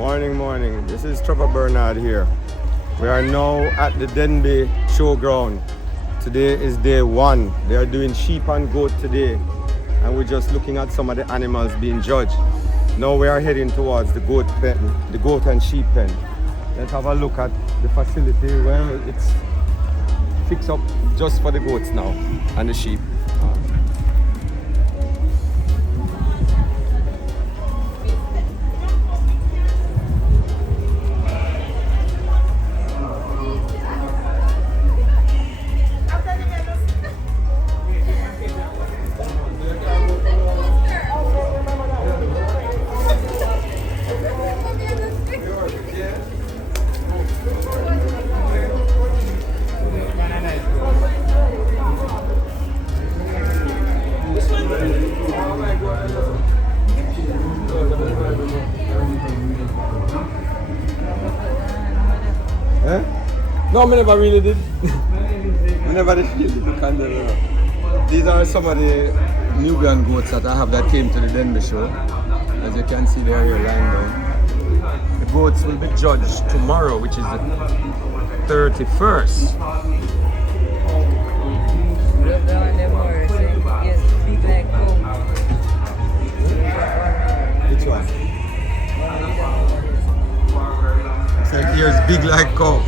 Morning, morning. This is Trevor Bernard here. We are now at the Denbigh Showground. Today is day one. They are doing sheep and goat today, and we're just looking at some of the animals being judged. Now we are heading towards the goat pen, the goat and sheep pen. Let's have a look at the facility. Well, it's fixed up just for the goats now and the sheep. No, I never really did. I never did. These are some of the Nubian goats that I have that came to the Denbigh show. As you can see, they are here lying down. The goats will be judged tomorrow, which is the 31st. Which one? It's like here's big like cow.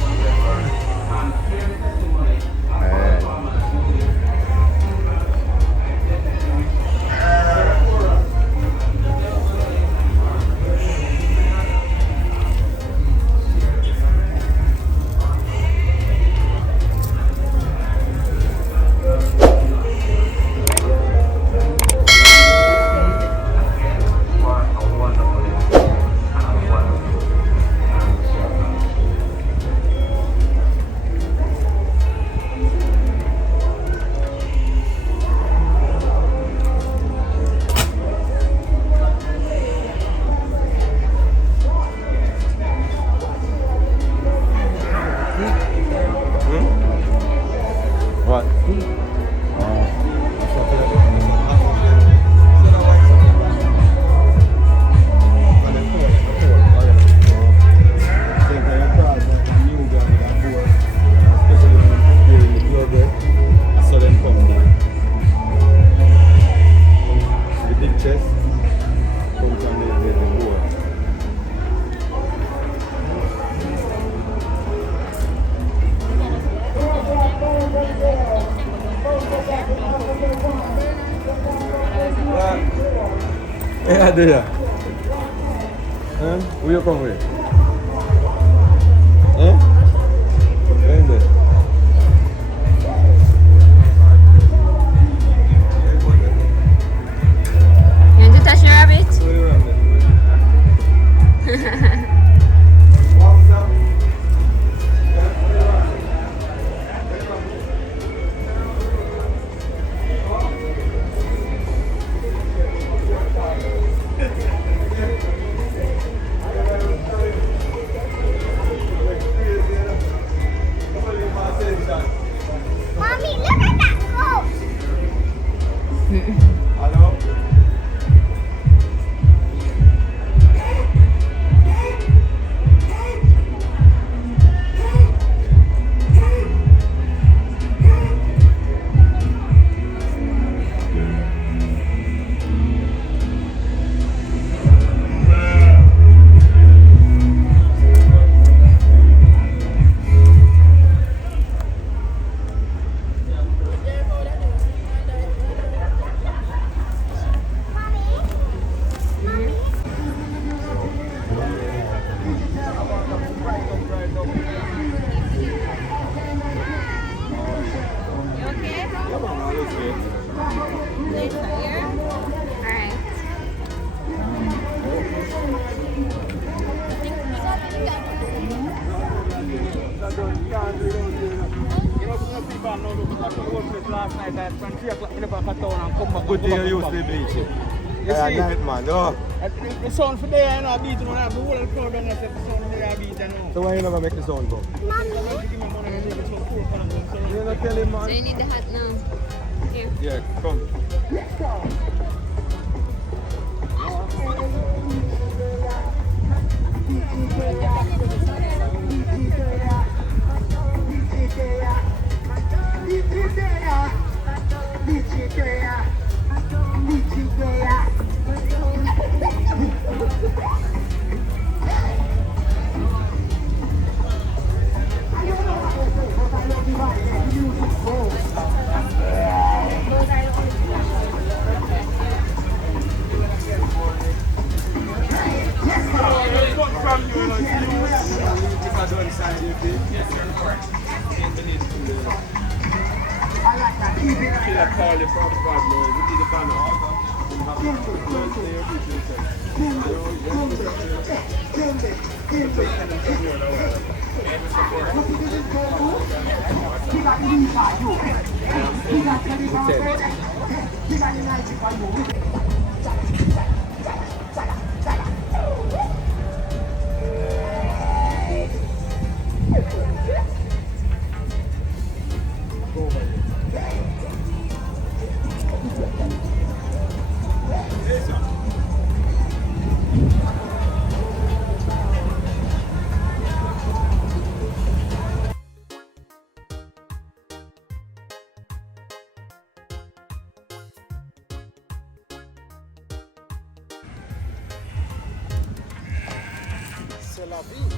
Yeah, do ya? Where you come with? Where there? You want to touch your rabbit? Mommy, look at that goat! Hello? Good day you used to beach. Yeah, I it man. Oh. The sound for there, you know, beat on that. The whole crowd down there said the sound for there beat, you know. So why you never make the sound go? You're not telling man. So you need the hat now. Here. Yeah, come. Let's go. C'est la vie.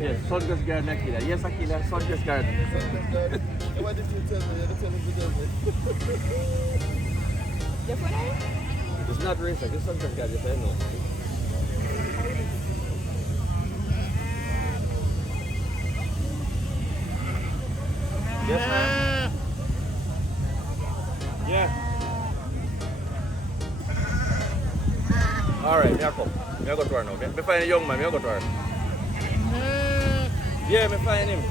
Yes, Sraj garden Akila. Yes, Akila, Sraj garden. Why did you tell me? You tell me to tell me. It's not race, it's Sraj garden. Yes, I know. Yes, ma'am. Yeah. All right, Jacob. Me go to her now. Me find a young man. Me go to her. Yeah, me find him.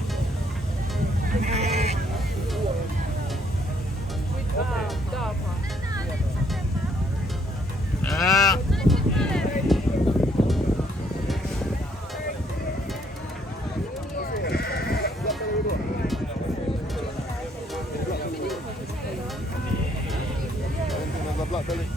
Black belly.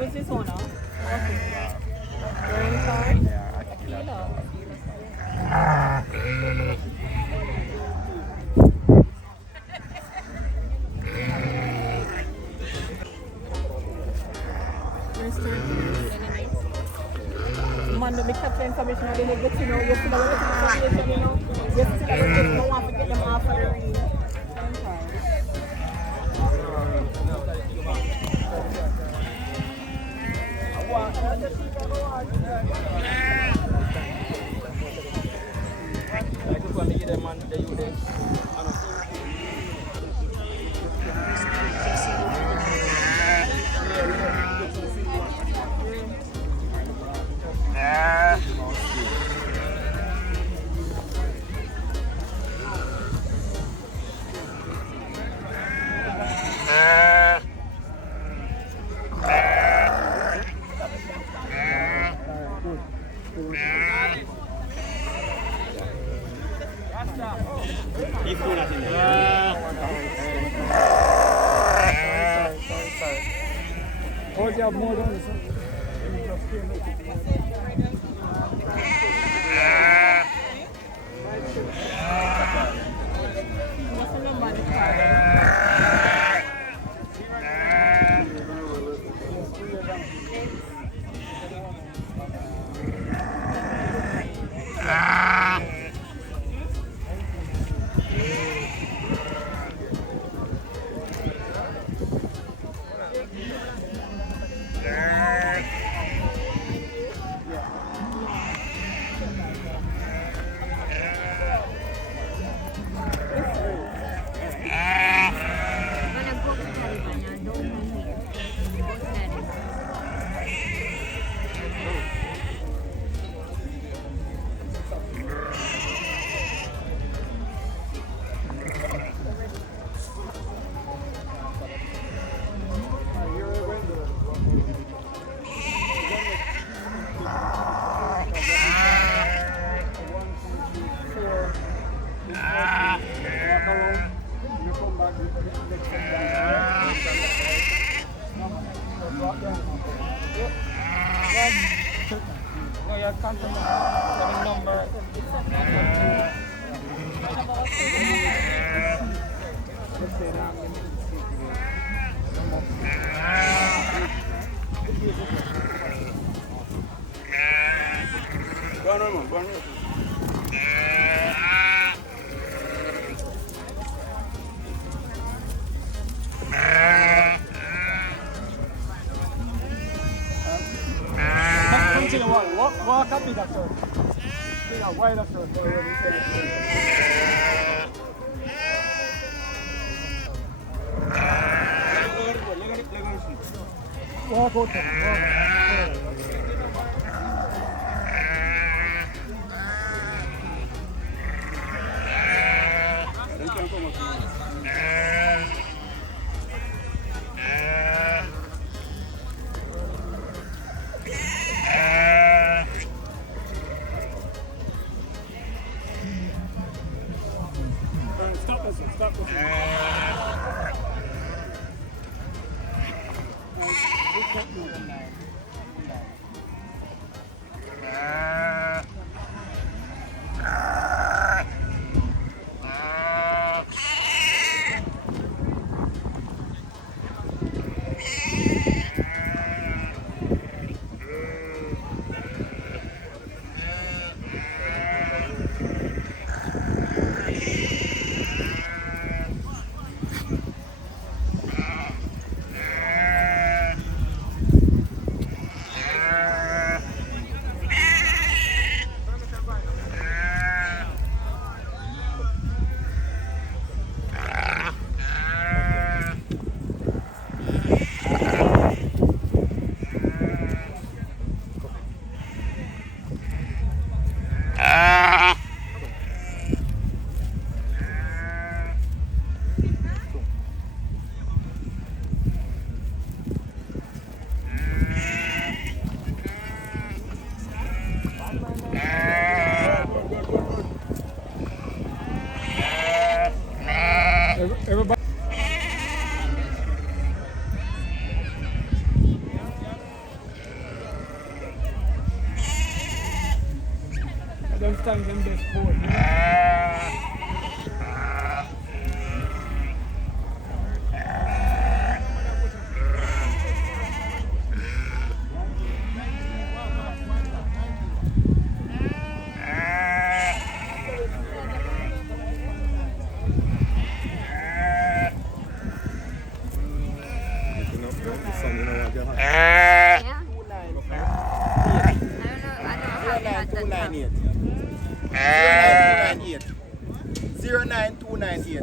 Who's this owner? Okay. You're in charge? Man, the capture information I didn't get to know. You still have information, you know. You still don't want to get them off of the ring. Walk up with that sir. Why that sir? Walk out there. Stop this one, stop this one. Everybody. Don't stand them this forward. Yeah. I don't know how to cut that now. 09298.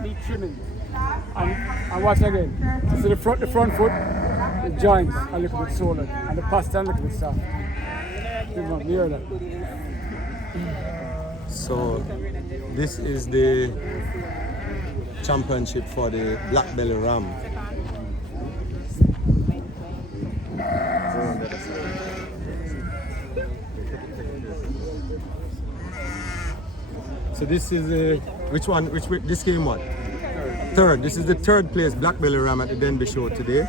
We trimming. And watch again. So the front foot, the joints are a little bit swollen, and the pasta a little bit soft. Hear that? So this is the championship for the black belly ram. So this is this came what? Third. This is the third place black belly ram at the Denbigh show today.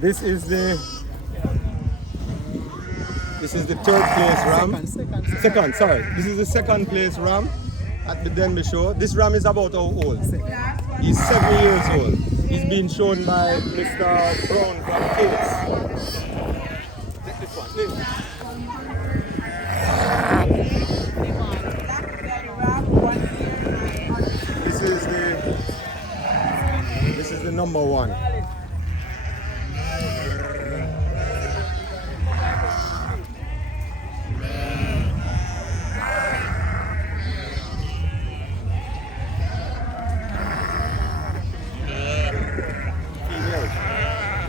This is the third place ram. Second, sorry. This is the second place ram at the Denbigh show. This ram is about how old? He's 7 years old. He's been shown by Mr. Brown from Case. Take this one, please. This is the number one.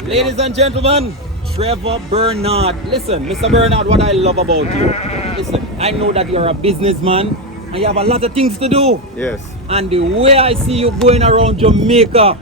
Ladies and gentlemen, Trevor Bernard. Listen, Mr. Bernard, what I love about you. Listen, I know that you're a businessman and you have a lot of things to do. Yes. And the way I see you going around Jamaica,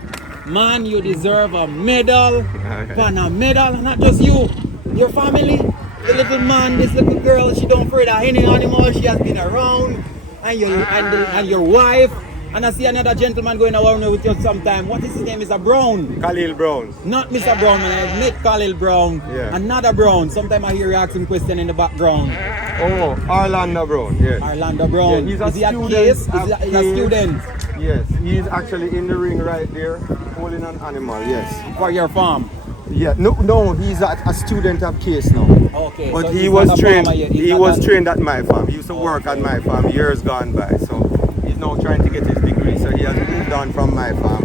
man, you deserve a medal, a medal, not just you, your family, the little man, this little girl, she don't afraid of any animal, she has been around, and your wife. And I see another gentleman going around with you sometime. What is his name? Mr. Brown? Khalil Brown. Not Mr. Brown, man. Meet Khalil Brown. Yeah. Another Brown. Sometimes I hear you asking question in the background. Oh, Orlando Brown, yes. Orlando Brown. Yeah, is he a case? Is he a student? Yes, he's actually in the ring right there, holding an animal, yes. For your farm? Yeah, no, he's a student of Case now. Okay. But so he was trained. He was trained at my farm. He used to work at my farm years gone by. So he's now trying to get his degree. So he has moved on from my farm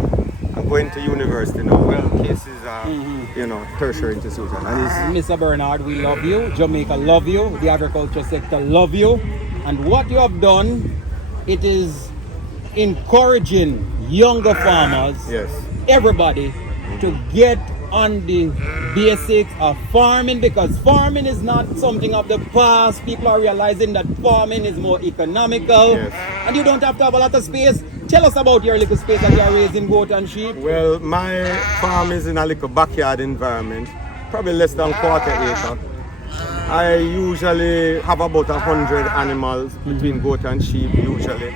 and going to university now. Well, Case is tertiary institution. And he's, Mr. Bernard, we love you. Jamaica love you. The agriculture sector love you. And what you have done, it is encouraging younger farmers. yes. Everybody to get on the basics of farming, because farming is not something of the past. People are realizing that farming is more economical, Yes. and you don't have to have a lot of space. Tell us about your little space that you are raising goat and sheep. Well, my farm is in a little backyard environment, probably less than quarter acre. I usually have about 100 animals between goat and sheep usually.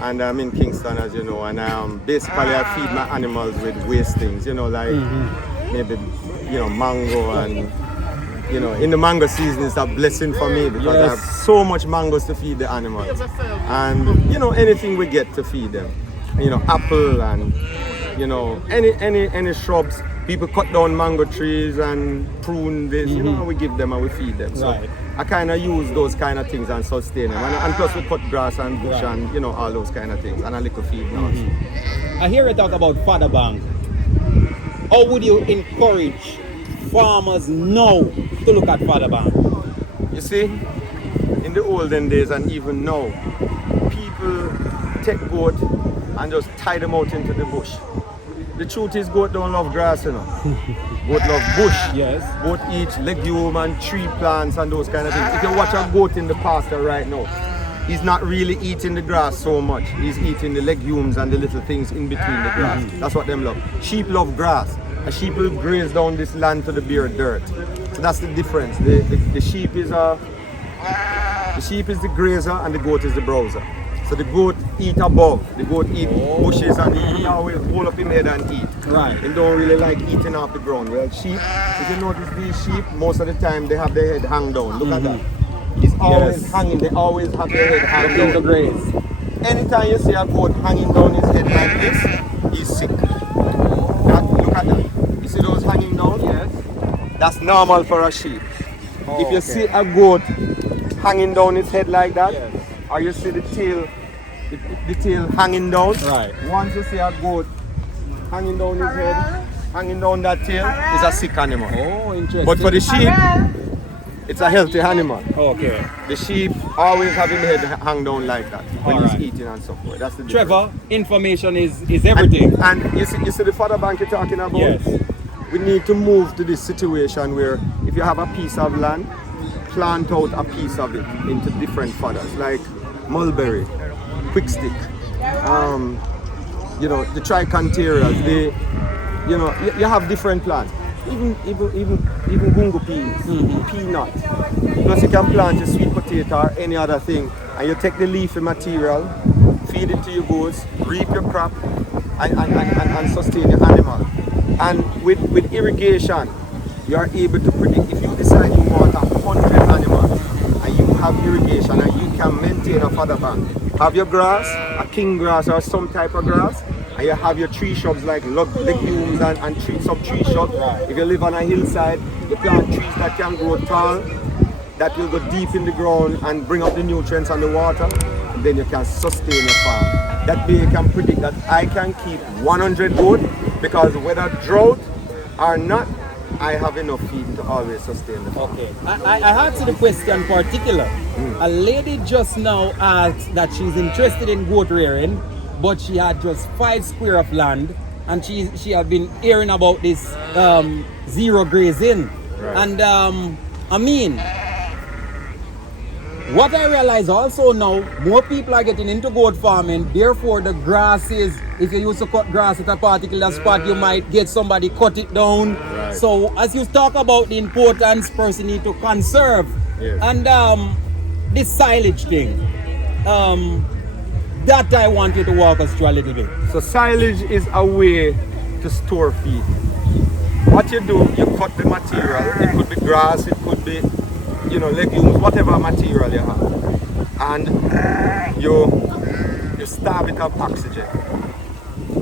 And I'm in Kingston, as you know, and basically I feed my animals with waste things, like maybe, mango, and, in the mango season it's a blessing for me because I have so much mangoes to feed the animals. And, anything we get to feed them, apple and, any shrubs. People cut down mango trees and prune this, and we give them and we feed them. So Right. I kind of use those kind of things and sustain them. And plus we cut grass and bush and, all those kind of things. And a little feed now. I hear you talk about father bank. How would you encourage farmers now to look at father bank? You see, in the olden days and even now, people take goat and just tie them out into the bush. The truth is goat don't love grass, Goat love bush. Yes. Goat eat legume and tree plants and those kind of things. If you watch a goat in the pasture right now, he's not really eating the grass so much. He's eating the legumes and the little things in between the grass. That's what them love. Sheep love grass. A sheep will graze down this land to the bare dirt. So that's the difference. The sheep is the grazer and the goat is the browser. So the goat eat above, the goat eat bushes, and he always hold up his head and eat. Right. He don't really like eating off the ground. Well, sheep, if you notice these sheep, most of the time they have their head hang down. Look at that. He's always hanging, they always have their head hang down. To graze. Anytime you see a goat hanging down his head like this, he's sick. Look at that. You see those hanging down? Yes. That's normal for a sheep. If you see a goat hanging down its head like that, or you see the tail hanging down, Right. once you see a goat hanging down his head, hanging down that tail, it's a sick animal. Oh, interesting. But for the sheep, it's a healthy animal. Okay. The sheep always have his head hang down like that when Alright. he's eating and so forth. That's the difference. Trevor, information is everything. And you see the father bank you're talking about? Yes. We need to move to this situation where if you have a piece of land, plant out a piece of it into different fodders like mulberry, quickstick, the tricanterias. You have different plants. Even gungo peas, peanut. Plus you can plant a sweet potato or any other thing, and you take the leafy material, feed it to your goats, reap your crop, and sustain your animal. And with irrigation, you are able to predict. If you decide you want 100 animals and you have irrigation and you can maintain a fodder bank, have your grass, a king grass or some type of grass, and you have your tree shrubs like legumes and some tree shrubs. If you live on a hillside, you plant trees that can grow tall, that will go deep in the ground and bring up the nutrients and the water, and then you can sustain your farm. That way you can predict that I can keep 100 goat because whether drought or not, I have enough feed to always sustain the farm. Okay. I answered the question particular. A lady just now asked that she's interested in goat rearing, but she had just 5 square of land, and she had been hearing about this zero grazing. Right. And what I realize also now, more people are getting into goat farming, therefore the grasses, if you used to cut grass at a particular spot, you might get somebody cut it down. Right. So as you talk about the importance person need to conserve, Yes. and this silage thing, that I want you to walk us through a little bit. So silage is a way to store feed. What you do, you cut the material. It could be grass, it could be legumes, whatever material you have, and you starve it of oxygen.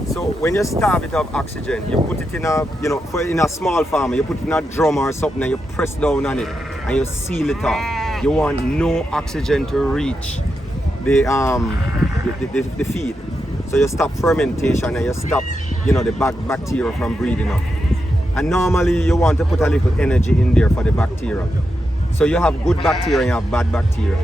So when you starve it of oxygen, you put it in in a small farm, you put it in a drum or something, and you press down on it and you seal it off. You want no oxygen to reach the feed. So you stop fermentation and you stop the bacteria from breeding up. And normally you want to put a little energy in there for the bacteria. So you have good bacteria and you have bad bacteria.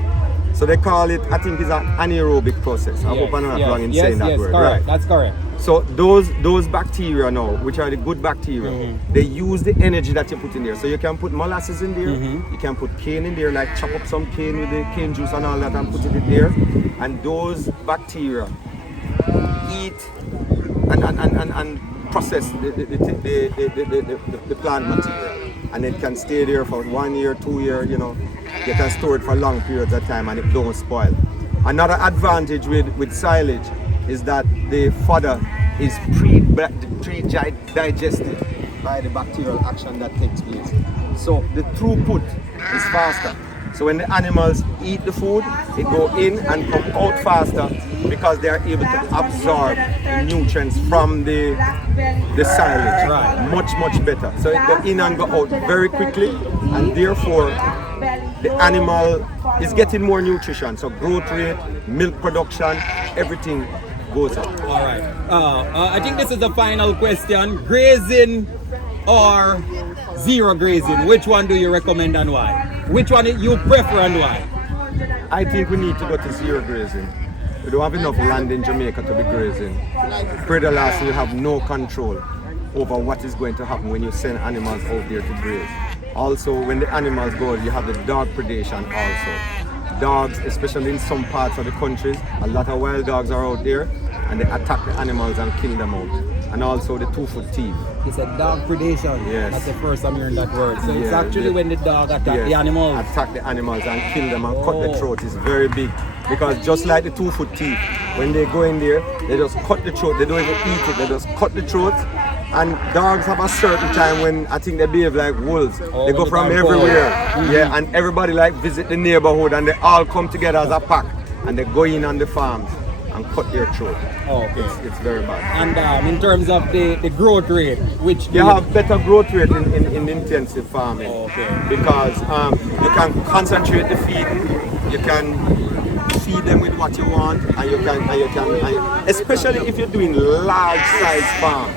So they call it, I think it's an anaerobic process. I hope I'm not wrong in saying that word. Correct. Right. That's correct. So those bacteria now, which are the good bacteria, they use the energy that you put in there. So you can put molasses in there, you can put cane in there, like chop up some cane with the cane juice and all that and put it in there. And those bacteria eat and process the plant material. And it can stay there for 1 year, 2 years, you know. You can store it for long periods of time and it don't spoil. Another advantage with silage is that the fodder is pre-digested by the bacterial action that takes place. So the throughput is faster. So when the animals eat the food, it go in and come out faster because they are able to absorb the nutrients from the silage much better. So it go in and go out very quickly, and therefore the animal is getting more nutrition. So growth rate, milk production, everything goes up. All right. I think this is the final question. Grazing or zero grazing? Which one do you recommend and why? Which one you prefer and why? I think we need to go to zero grazing. We don't have enough land in Jamaica to be grazing. Predalast, you have no control over what is going to happen when you send animals out there to graze. Also, when the animals go, you have the dog predation also. Dogs, especially in some parts of the countries, a lot of wild dogs are out there and they attack the animals and kill them out. And also the 2-foot thief. It's a dog predation. Yes. That's the first I'm hearing that word. So it's Yeah, actually when the dog attack the animals. Attack the animals and kill them and cut the throat is very big. Because just like the 2-foot thief, when they go in there, they just cut the throat. They don't even eat it. They just cut the throat. And dogs have a certain time when I think they behave like wolves. They go from everywhere. Yeah, and everybody like visit the neighborhood and they all come together as a pack and they go in on the farms and cut their throat. Oh, okay. It's very bad. And in terms of the growth rate, which you have better growth rate in intensive farming. Oh, okay. Because you can concentrate the feeding, you can feed them with what you want, and you can especially if you're doing large size farm.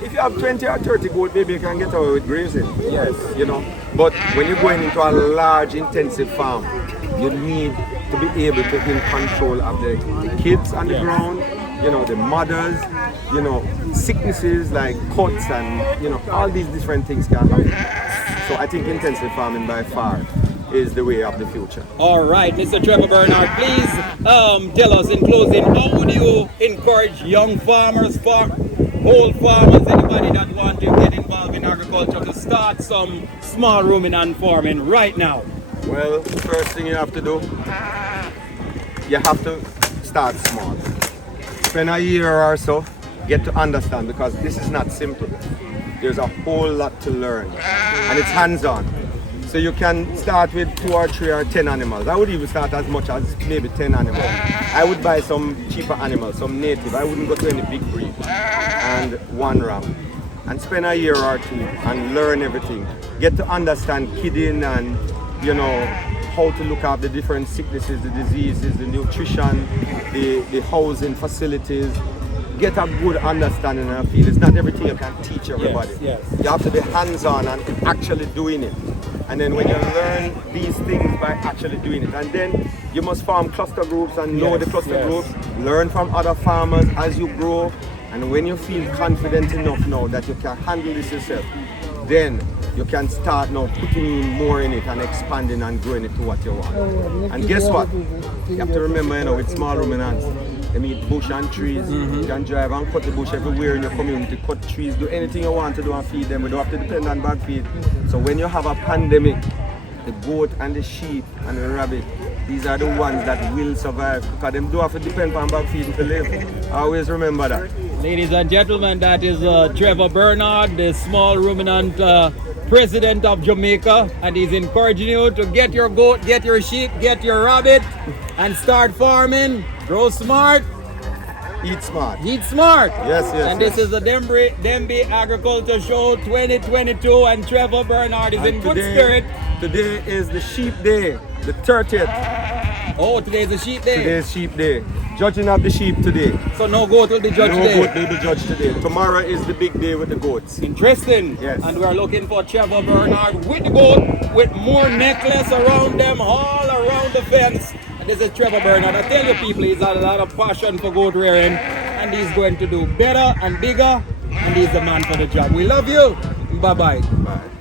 If you have 20 or 30 goat, maybe you can get away with grazing. Yes, you know. But when you're going into a large intensive farm, you need to be able to be in control of the kids on the ground, you know, the mothers, you know, sicknesses like cuts and, you know, all these different things can happen. So I think intensive farming by far is the way of the future. All right, Mr. Trevor Bernard, please tell us in closing, how would you encourage young farmers, old farmers, anybody that want to get involved in agriculture to start some small ruminant farming right now? Well, first thing you have to do, you have to start small. Spend a year or so, get to understand, because this is not simple. There's a whole lot to learn, and it's hands-on. So you can start with 2 or 3 or 10 animals. I would even start as much as maybe 10 animals. I would buy some cheaper animals, some native. I wouldn't go to any big breed. And 1 ram. And spend a year or 2 and learn everything. Get to understand kidding and, you know, how to look after the different sicknesses, the diseases, the nutrition, the housing facilities. Get a good understanding and feel. It's not everything you can teach everybody. Yes. You have to be hands-on and actually doing it. And then when you learn these things by actually doing it, and then you must form cluster groups and know the cluster groups, learn from other farmers as you grow, and when you feel confident enough now that you can handle this yourself, then you can start now putting in more in it and expanding and growing it to what you want. And guess what? You have to remember, you know, with small ruminants, they meet bush and trees. You can drive and cut the bush everywhere in your community, cut trees, do anything you want to do and feed them. We don't have to depend on bag feed. So when you have a pandemic, the goat and the sheep and the rabbit, these are the ones that will survive, because them don't have to depend on bag feeding to live. Always remember that. Ladies and gentlemen, that is Trevor Bernard, the small ruminant president of Jamaica, and he's encouraging you to get your goat, get your sheep, get your rabbit, and start farming. Grow smart. Eat smart. Eat smart. Yes. And this is the Denbigh Agriculture Show 2022, and Trevor Bernard is in good spirit. Today is the sheep day, the 30th. Oh, today is the sheep day. Today is sheep day. Judging of the sheep today. So no goat will be judged today? No goat will be judged today. Tomorrow is the big day with the goats. Interesting. Yes. And we are looking for Trevor Bernard with the goat, with more necklace around them, all around the fence. And this is Trevor Bernard. I tell you people, he's had a lot of passion for goat rearing. and he's going to do better and bigger, and he's the man for the job. We love you. Bye-bye. Bye.